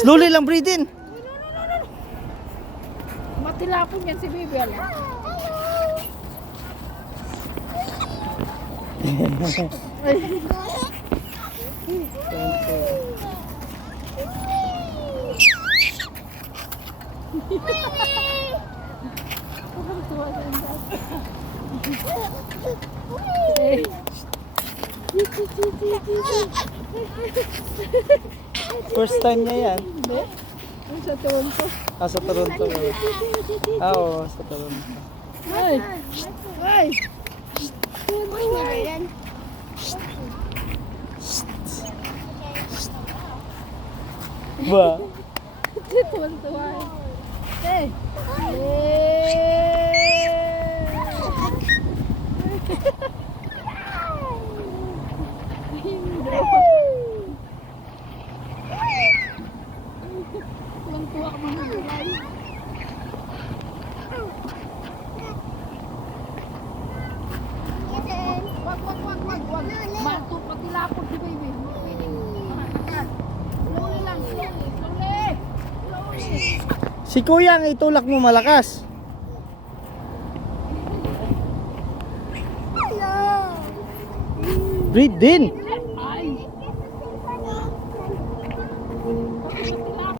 Slowly lang, breathe in. Matilapon yan si baby. First time niya yan. Sa Toronto. Sa Toronto. Oo, sa Toronto. Ay! Ay! Ba? Tuwan-tuwa. Eh! Tuwan-tuwa ka mga gulay. Wag. Mato pati lapot di baby. Pwedeng makakagat. Slowly lang, slowly. Si kuya ang itulak mo malakas. Breathe in.